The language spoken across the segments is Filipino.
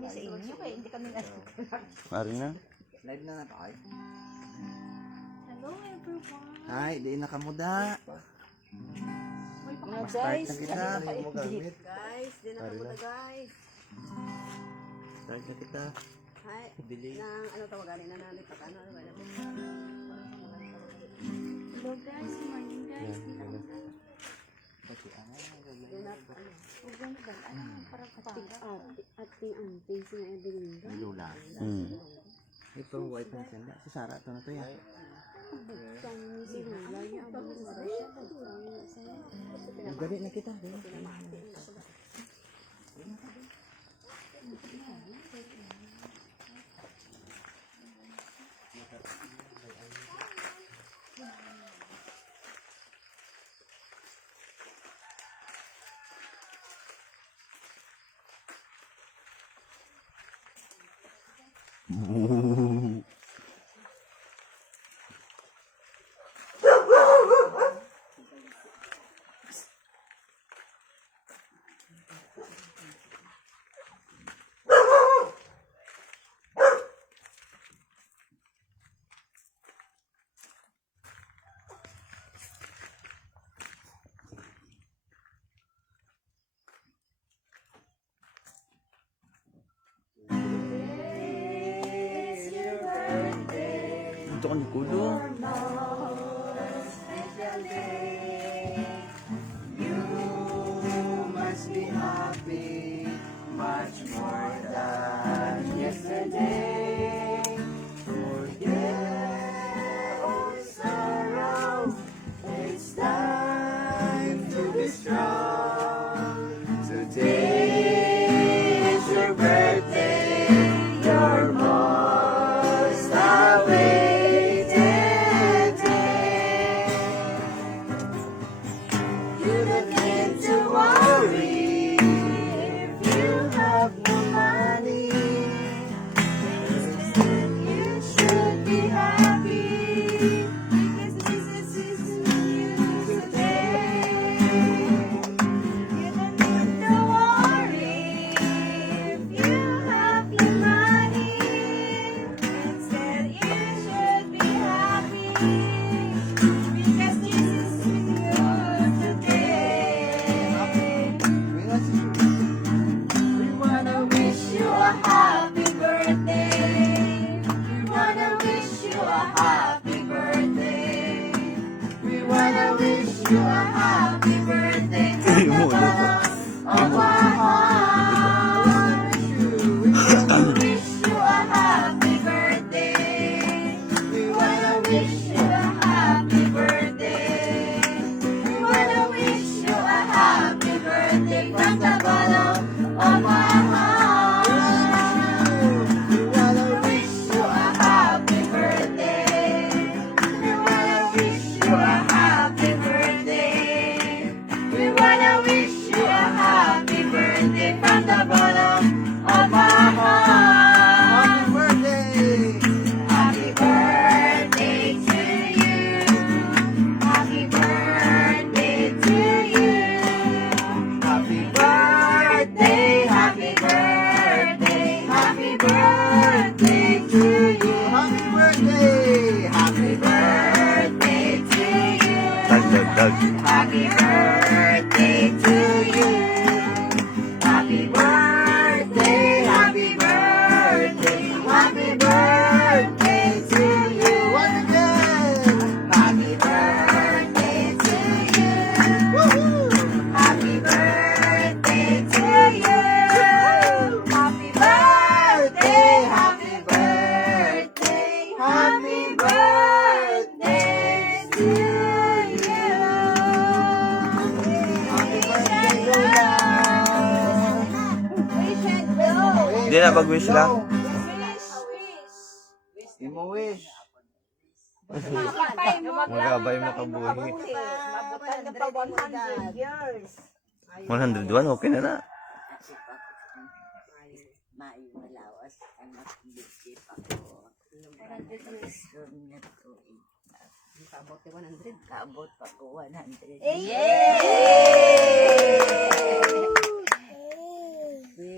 kami sa inyo, kaya hindi kami Mari na. Live na tayo. Hello everyone! Hi, di na kamuda. Mga Start na kita. Guys, di na kamuda guys. Start na kita. Hi. Bili. Nang ano tawagan na namin pag ano ba na. Hello guys, good morning guys. Pati ano. Huwag yan ba? Ano, parang kapara. At ang facing na Evelyn. Ang lula. Ito, white na senda. Si Sarah, ito na to yan. Si Lula niya ang Gabi na kita. Ito ka ni Kudo. You must be happy much more than yesterday. Forget all sorrow. It's time to be strong. Today is your birthday. Your most awaited day. You don't need to worry if you have no money. You should be happy because this is you today. You don't need to worry if you have no money. Instead, you should be happy because Jesus is with you today. We wanna wish you a happy birthday. We wanna wish you a happy birthday. We wanna wish you a happy birthday from the bottom of our heart. We wanna wish you a happy birthday. We wanna wish you a happy birthday. We wanna wish you a happy birthday from the bottom of our heart. We wanna wish you a happy birthday. We wanna wish you a happy birthday. We wanna wish you a happy birthday from the bottom of our heart. Happy birthday to you. Happy birthday to you. Happy birthday, happy birthday, happy birthday to you. Happy birthday, happy birthday to you. Happy birthday to you. Happy birthday, happy birthday, happy birthday to you. Once again, happy birthday to you. Happy birthday to you. Happy birthday, happy birthday, happy birthday to you. Happy birthday, Lola. Wish and blow. Hindi na pag-wish lang. Imo wish. Magabay makabuhi. Mabutan ka pa 100 years. 101, okay na na. Malawas ang makibigit ako. 100 years. Kaabot 100. Kaabot pa ko 100. Yay!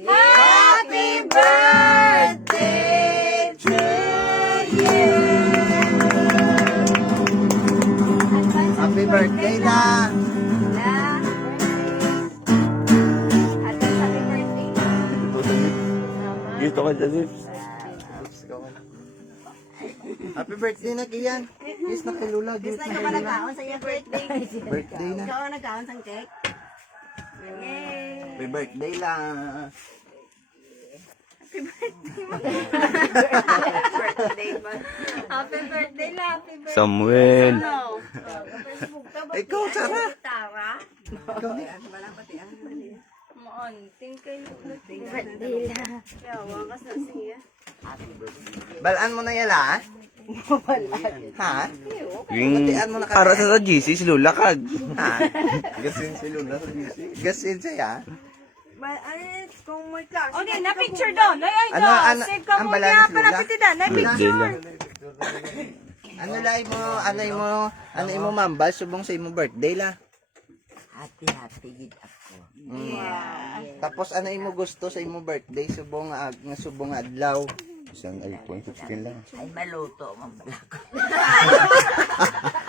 Happy birthday! Dito ka sa lips. Happy birthday na Kian. Kiss na kay Lula. Gusto nyo ba nagkaon sa iyong birthday? Birthday na. Ikaw ang nagkaon sa cake? Yay! Happy birthday lang. Birthday ba? Happy birthday la, happy birthday. Samuel. No. Ikaw, Sarah. Tara. Ikaw ni. Moon, tingkay Birthday lang. yawa ka sa siya. Balaan mo na yala, ha? Ha? Yung Batian mo na kami. para sa GC, si Lula kag. Ha? Gasin si Lula sa GC. Gasin siya, ha? Kung may klase. Okay, na-picture doon. Ay, Ano, save ang ka mo balaan niya. si Para Lula? pitidan. Birthday lang. Ano mo, mambal, subong sa imo birthday la. Happy gid ako. Tapos ano imo gusto sa imo birthday, subong nga adlaw. Isang iPhone 15 lang. Ay maluto man pala ko.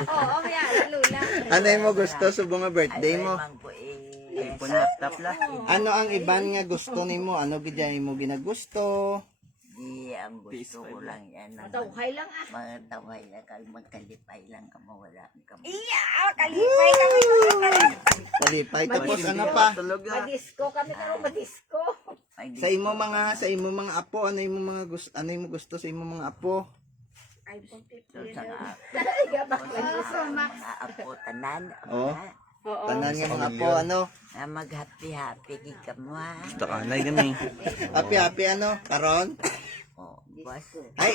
Oo, kaya, Lula. Ano imo gusto subong nga birthday mo? Mang ko iPhone laptop lang. Ano ang iban nga gusto nimo? Ano gid imo ginagusto? di ang gusto ko lang yan. Tawhay lang ah. Mga taway lang kag magkalipay lang ka mawala ka. Iya, kalipay kami. Palipay tapos ano pa? Madisco kami karon madisco. Sa imo mga apo, ano imo gusto sa imo mga apo? iPhone 15. Mga apo tanan. Oh. Tanan nga mga apo ano? Na mag-happy gid ka mo ha. Gusto ka na kami. Happy ano? Karon? Oh, boss. Ay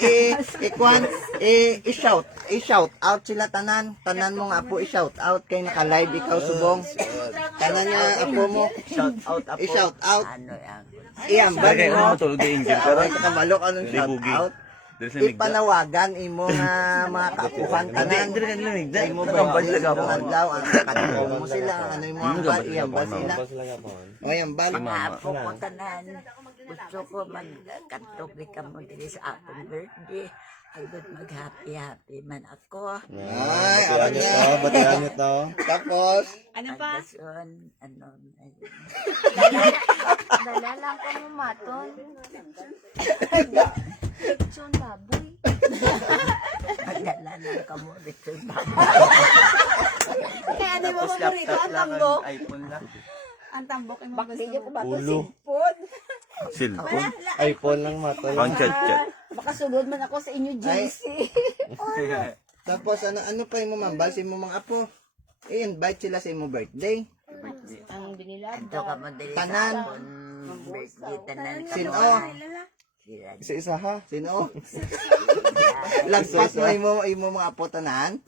i-shout out sila tanan mong apo i-shout out kay naka-live ikaw subong. Tanan nga apo mo Shout out apo. i-shout out. Ano ang Iyambag Bagay mo. ano matulog di Angel pero Karon kamalok anong shout Libugi. out. Dili sa migda. Ipanawagan imo nga mga kaapuhan tanan. Dili ka na migda. Imo Nakambal ba talaga ako. adlaw ang katulong mo sila ano imo ang gabal iyambag talaga sila. O iyambag. mga apo ko tanan. Gusto ko magkantok di ka mo diri sa akong birthday. Ay good mag-happy man ako. Ay, aron niya. Batihan mo to. Tapos, Ano pa? Agason, ano, ayun. Dala lang ko mo maton. Lechon baboy. Magdala lang ka mo dito. Kaya ano mo Tapos paborito laptop ang lang tambok? ang iPhone lang. Ang tambok ay Bakit gusto ko mo. ba ito Ulo. sipon? Cellphone. iPhone lang matol. Pang chat-chat. Makasulod man ako sa inyo, JC. Tapos ano pa imo mambal sa imo mga apo? I-invite sila sa imo birthday. Ang binilad. Ito ka mo diri Tanan. sa akong birthday. Tanan ka Sino? mo. Sila. Isa ha? Sino? Lagpas mo imo mga apo tanan?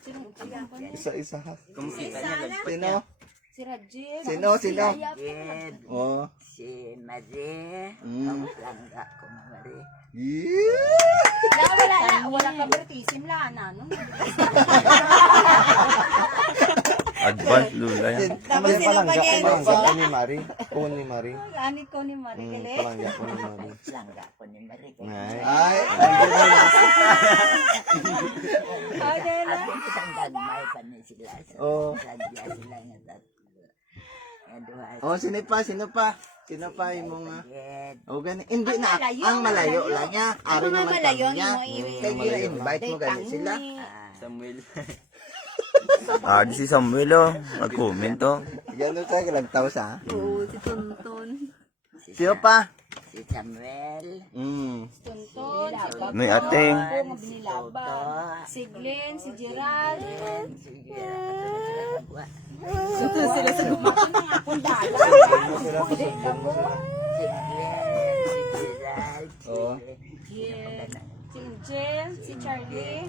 Isa ha. Kumukita niya lagpas Sino? niya. Si Rajib. Sino? Jed, Oh. si Marie, Mm. ang langga ko Marie. Yeah. Wala ka bertisim la, ano? Advance Lula yan. Tapos sila pa yan. ni Mari. Phone ni Mari. Anit ko ni Marie Gale. Palangga ko ni Mari. Langga ko ni Marie. Ay. Okay na. Abin isang gagmay pa ni sila. Oh. Sadya sila nga tatlo. Aduha. Oh, sino pa? Sino pa yung mga... Jed, Oh, gani. Hindi na. Ang malayo lang niya. Ari Ang naman malayo ang niya. imo Kaya gina-invite mo gani sila. Samuel. Si Samuel oh. Nag-comment oh. Gano'n tayo lagtaw sa. Oo, si Tonton. Sino pa? si Samuel, Tonton. May ating. Mga binilaba. Toto, Si Glenn, si Gerald. si Gerald, Ito sila sa gumawa ng akong dala. si Glenn, si Gerald, Oo. Si Angel, si Charlie.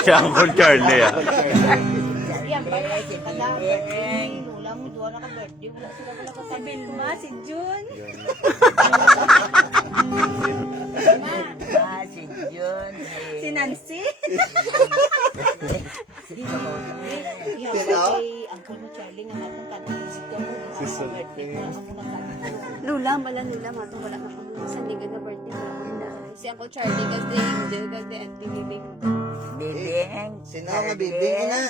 Siya ang Paul Charlie ah. Yan, pala si birthday. Lula mo, doon na ka-birthday. Wala sila pala ko sa Vilma, si June. si Jun, Si Nancy. si Tony, Yan, kay Uncle mo Charlie nga matong kanto si Tomo. Si birthday. Lula, mala nila matong wala na kami sa liga na birthday mo. Si Uncle Charlie, kasi the Angel, kasi the Auntie Bibing. Bibing, Sino nga bibing na?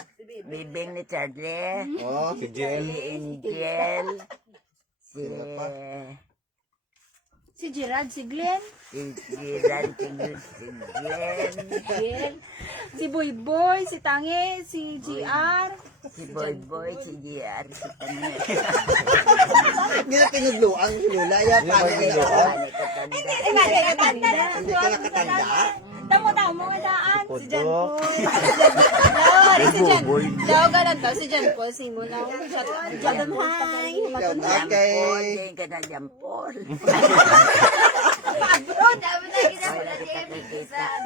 Bibing ni Charlie, Oh, si Jen. si Angel, si... Sino pa? Si Gerard, si Glenn, si Jiran, si Glenn, si Boy Boy, si Tange, si GR. si Boy Boy, si JR, si Tanay. Hindi na tinudluan si Lola. Ya, paano tinudluan? Hindi ka nakatanda. Tamo nga daan. Si Jan Puto. Paul. Lord, si Jan. Daw ganun daw, si Jan Paul. Simula. Jadon, hi. Okay. Diyan ka na Jampol.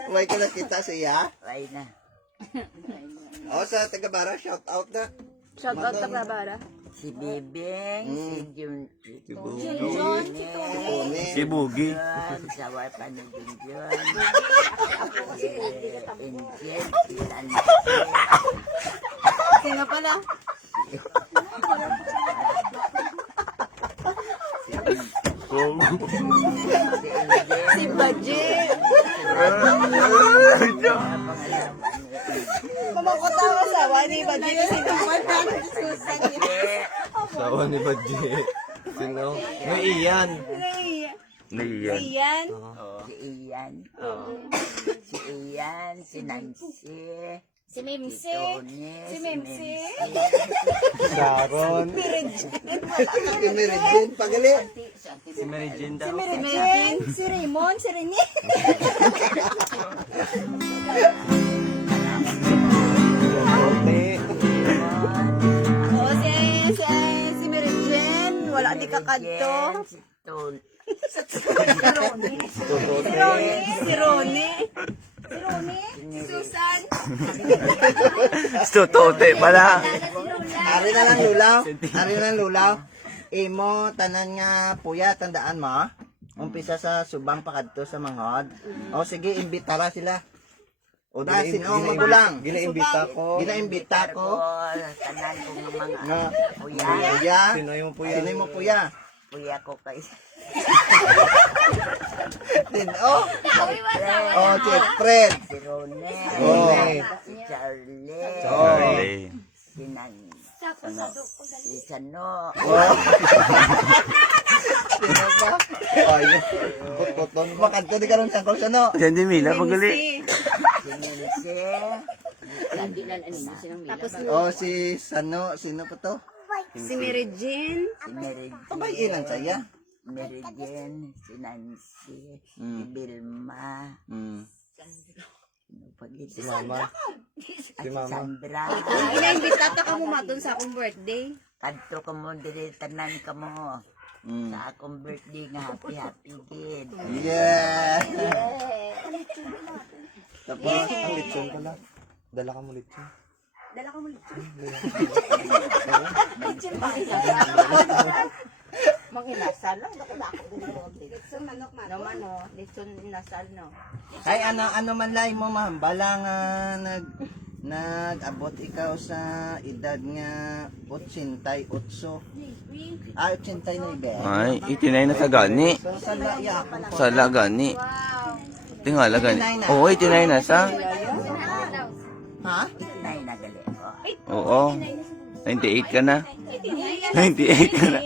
Huwag ka nakita siya. Ay na. O, sa taga-bara, shout out na. Shout out ka Barbara. Si Bibing, si Jun, si John, si Tony. Si Bugi. sa Warpa ni Junjun, si Angel, si Nancy, Sino pala? si Angel, Si Baji. Kumakota ang asawa ni Baji kasi naman Susan niya. Sawa ni Badji. Sino? No, Ian. Niyan. Iyan. si Ian, si Ian, si Nancy, Si Mimsi. Tony, Si Mimsi. Sharon. Si Meridin. Pagali. Si Mary Jane Si Merimen. Si Raymond. Si Rene. Ote. Oo, si Merimen. Wala di kakadto. si Tony, Si Ronnie. Si Ronnie. Si Ronnie. Susan. Tutote pala. Ari na lang lulaw. Ari na lang lulaw. Imo tanan nga puya tandaan mo. Umpisa sa subang pakadto sa manghod. O sige, imbitara sila. O da sino ang magulang? Ginaimbita ko. Ginaimbita ko. tanan ko ng mga Nga. kuya, Puya. Sino yung puya? Sino yung puya? kuya ko kay Sino? Oh, si Fred. si Rone, Rone. si Charlie, Charlie. si Nan, si Sano, Sino ba? Ay, kuton. Makadto di karon sa no. Diyan din Mila pagali. si Nilse, Tapos Oh, si Sano, sino pa to? si Mary Jane. si Mary Abay, ilan saya? Mary Jane, si Nancy, si Vilma, si Mama. Si Sandra. Inaimbita ka mo matun sa akong birthday. Kadto ka mo diri tanan ka mo. Sa akong birthday nga happy gid. Yeah. Tapos, ang lechon pala. Dala ka mo lechon. Manginasal lang ako Litson manok man. No mano, litson inasal no. Ay, ano man lay mo, ma'am. Bala nga nag-abot ikaw sa edad nga 88. 89. Ay, itinay na sa gani. So, sa laya ako. Sa lagani. Tingala gani. Oo, itinay na sa. Ha? Nay nagali ko. Oo. 98 ka na. 98 ka na.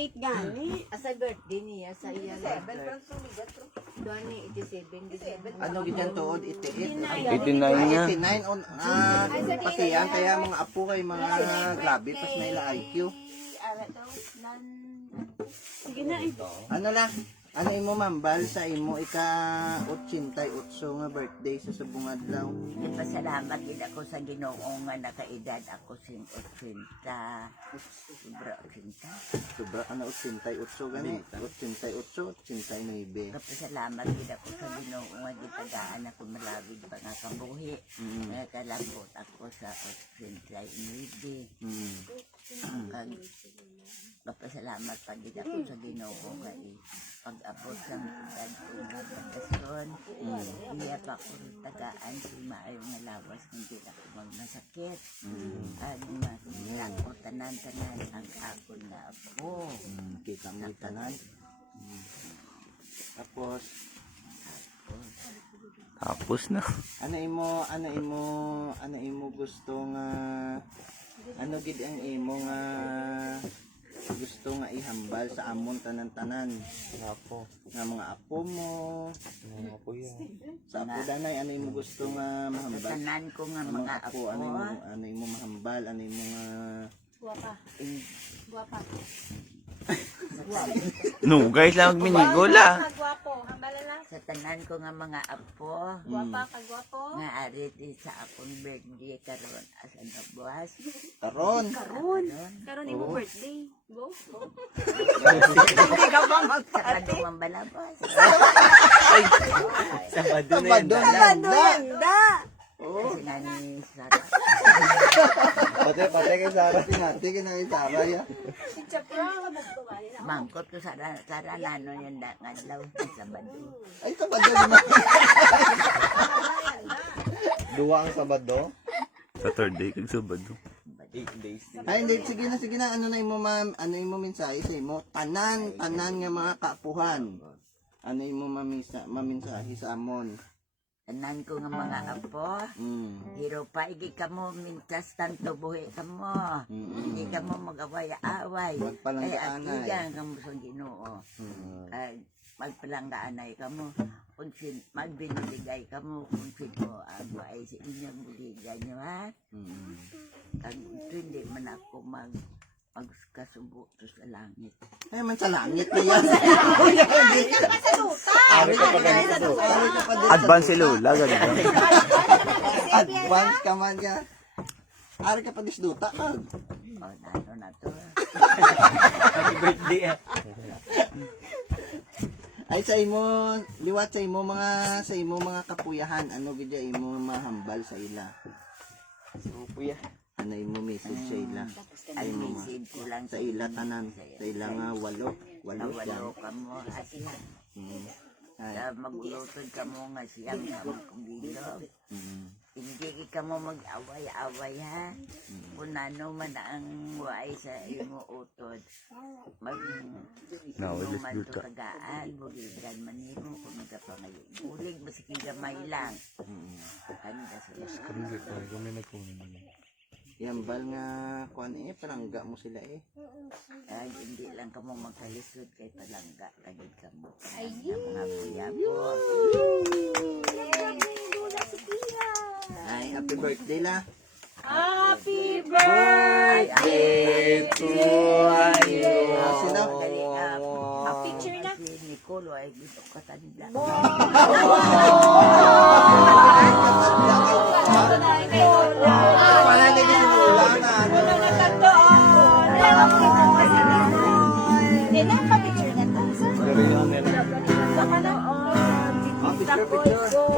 Asa birthday niya sa iya level. Doon ni 87. Ano ganyan tuod? 88. 89 niya. 89 on pasiyan kaya mga apo kay mga grabe pas na ila IQ. Sige na eh. Ano lang? Ano imo mambal sa imo ika 88 nga birthday sa subong adlaw? Pasalamat din ako sa Ginoo nga nakaedad ako sin 80. Sobra 80. Sobra ano 88 gani? 88, 89. Kapasalamat din ako sa Ginoo nga gitagaan ako malawig pa nga kabuhi. Nga kalabot ako sa 89. Kapasalamat pa din ako sa Ginoo nga pag-abot sa edad ko nga pagkasyon. Iya pa ako tagaan sa maayo nga lawas hindi ako magmasakit. At masira ko tanan-tanan ang ako na apo. Kita mo tanan. Tapos Tapos na. ano imo gusto nga ano gid ang imo nga gusto nga ihambal sa amon tanan-tanan. Nga mga apo mo. Sa apo danay, ano yung gusto nga mahambal? Tanan ko nga Ang mga apo. ano yung mahambal, ano yung mga... Guwapa. Guwapa. No, guys lang minigula. Kagwapo. Hambalan lang. Sa tanan ko nga mga apo. Guwapa, kagwapo. Nga arit sa akong birthday karon asa na buwas. Taron! Karon. Karon ni mo birthday. Go. Sa kadumang balabas. Sabado na. Kasi nga ni Sarah. Pati kay Sarah, pinati kay na kay Sarah ya. Picture prank. Mangkot ko Sarah nano yan na ngadlaw sa Sabado. Ay, Sabado naman. Duwa ang Sabado. Saturday, kag Sabado. 8 days. Ay, hindi. Sige na. Ano na imo, ma'am? Ano imo mensahe sa imo? Tanan nga mga kaapuhan. Ano imo maminsahe sa amon? Tanan ko nga mga apo. Hiro pa, igi ka mo, mintas tanto buhi ka mo. Hindi ka mo mag-away-away. Magpalanggaanay. Ay, at ka mo sa Ginoo. Ay, magpalanggaanay ka mo. Kung magbiniligay ka mo, kung sino ang ay sa inyong buligay niyo, ha? Kag hindi man ako magkasubo sa langit. Ay, man sa langit na yan. Ari ka pa din. Advance si Lola, ganun. Advance ka man ya. Ari ka pa disduta. O, nano na to. Ay sa imo, liwat sa imo mga kapuyahan, ano gid imo mahambal sa ila? Ano imo message sa ila? Ay, message ko lang Sa ila tanan, sa ila nga walo Walo yan. ka mo, asya. Ay, Sa magulutod ka mo nga siyang ka mo kumbilog. Hindi ka mo mag-away-away, ha? Kung ano man ang way sa imo utod. Man to tagaan, buligan man imo, kung nagkapangayon. Bulig, masiki gamay lang. Handa sa yambal nga kuan palangga mo sila Ay, hindi lang ka mo magkalisod kay palangga. Kagid ka mo. Ay, mga kuya po. Ay, happy birthday la. Happy birthday to you. Sino? Picture na. Si Nicolo ay gusto ka tanda. Pangalan ni Lola na.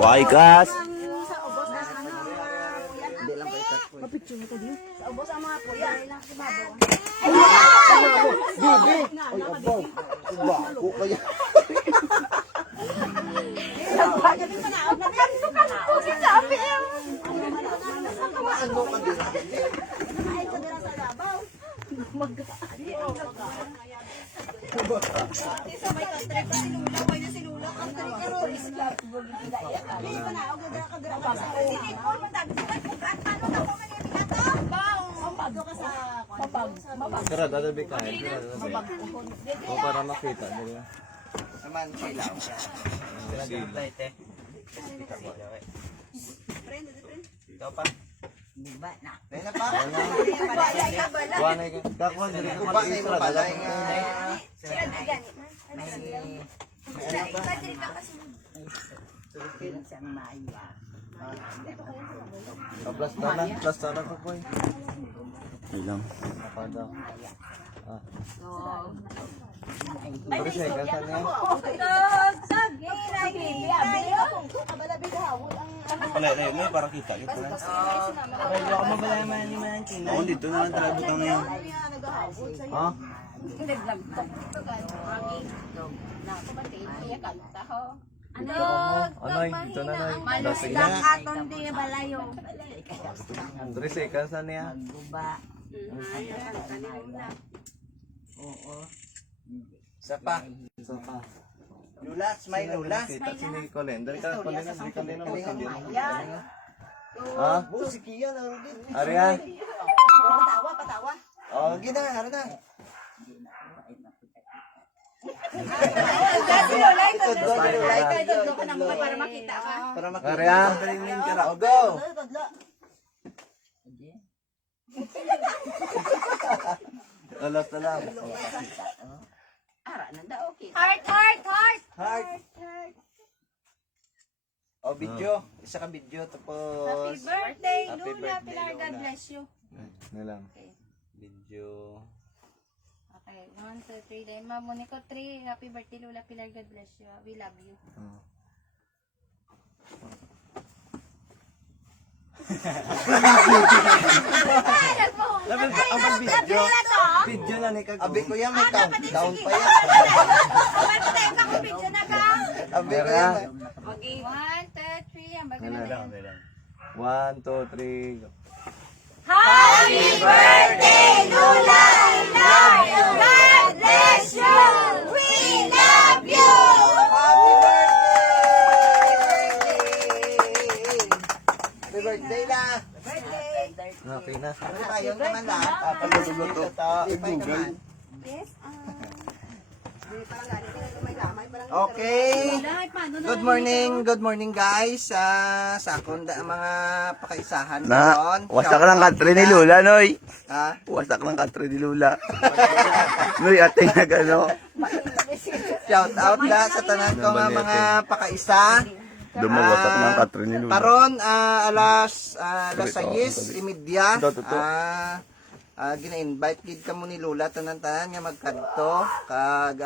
Why, kas? Hindi lang kay Kat po. Bibi! Ay, abaw. Bako kaya. Ano ka din? Tara, dadabi ka. O para makita nila. Naman silaw. Diba na? Dahil na pa? Kuha na yung kakwa dali ka Kuba na yung balay nga. May siyang maya. Plus na ka po eh. Ay lang. Nakada. Pero siya, gansan niya. Pala na yun, para kita. Oo, dito na lang talaga butang ngayon. Ha? Anoy, dito na Noy. Sige na. 3 seconds na niya. Guba. Oo. Isa pa. So pa. Lula, smile Lula. Kita si Nicolene. Dali ka pa din. Dali ka din. Ha? Si Kian ang Ariya. Patawa. Oh, gina, harap na. Kasi Lola, ito Tudlo, tudlo. Ito ka naman para makita ka. Para makita. Rin ka na. O, go! Alas na lang. Ara na daw, okay. Heart, heart, heart. Heart. O, video. Isa ka video. Happy Tapos... birthday, Happy Lula. birthday, Pilar, God Lola. bless you. Na lang. Okay. Video. Okay, 1, 2, 3. Then, Monico 3. Happy birthday, Lula. Pilar, God bless you. We love you. Ang video. Video na ni kag. Abi ko yan, may countdown pa yan. Video na ka. Abi ko yan. Okay. 1, 2, 3. Ang baga na yan. 1, 2, 3, go. Happy birthday, Lula! Love you! God bless you! We love you! Happy birthday! Happy birthday la! Okay na. Ano ba yun naman la? Pagluto. Google. Yes, Okay. Good morning guys. Sa akong mga pakaisahan Na, doon. wasak ng country ni Lula, Noy. Ha? Wasak ng country ni Lula. Noy, ating nagano. Shout out la sa tanan ko nga mga pakaisa. Dumawasak ng country ni Lula. Karon alas 6:30. Totoo. Gina-invite gid kamo ni Lula tanan-tanan nga magkadto kag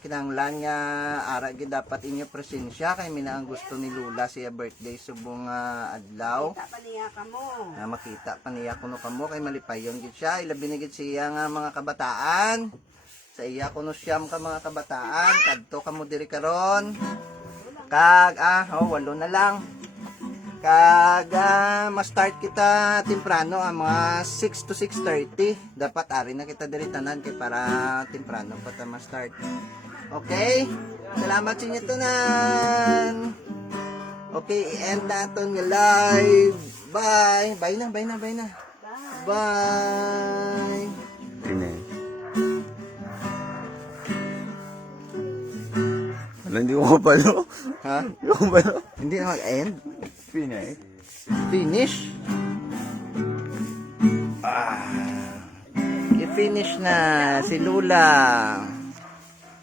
kinahanglan nga ara gid dapat inyo presensya kay mina ang gusto ni Lula siya birthday subong adlaw. Makita pa niya kuno kamo kay malipayon gid siya ilabi na gid siya nga mga kabataan. Sa iya kuno siyam ka mga kabataan kadto kamo diri karon. Kag walo na lang. Kag ma-start kita temprano mga 6 to 6:30. Dapat ari na kita diri tanan kay para temprano pa ta ma-start. Okay? Salamat sa inyo tanan. Okay, end naton nga live. Bye. Bye na. Bye. Hindi ko palo. Ha? Hindi ko palo. Hindi na mag-end. Finish. I-finish na si Lula.